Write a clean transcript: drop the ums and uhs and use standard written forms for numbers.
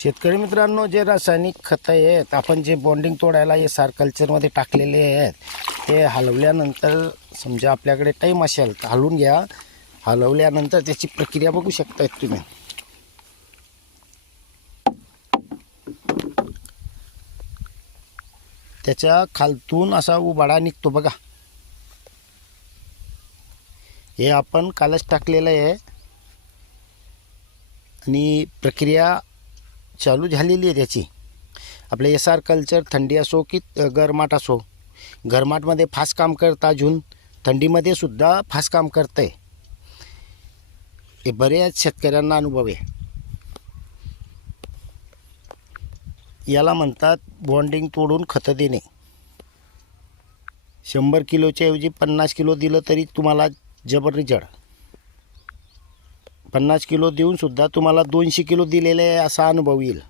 शेतकरी मित्रांनो, जे रासायनिक खतं आहेत आपण जे बॉन्डिंग तोडायला SR कल्चरमध्ये टाकलेले आहेत ते हलवल्यानंतर समजा आपल्याकडे टाईम असेल तर हलवून घ्या. हलवल्यानंतर त्याची प्रक्रिया बघू शकताय तुम्ही. त्याच्या खालतून असा उबाडा निघतो बघा. हे आपण कालच टाकलेलं आहे आणि प्रक्रिया चालू झालेली आहे त्याची. आपले SR कल्चर थंडी असो की गरमाट असो, गरमाटमध्ये फास्ट काम करतं, अजून थंडीमध्ये सुद्धा फास्ट काम करतं आहे. हे बऱ्याच शेतकऱ्यांना अनुभव आहे. याला म्हणतात बॉन्डिंग तोडून खतं देणे. 100 किलोच्या ऐवजी 50 किलो दिलं तरी तुम्हाला जबर रिजल्ट. 50 किलो देऊन सुद्धा तुम्हाला 200 किलो दिलेले आहे असा अनुभव येईल.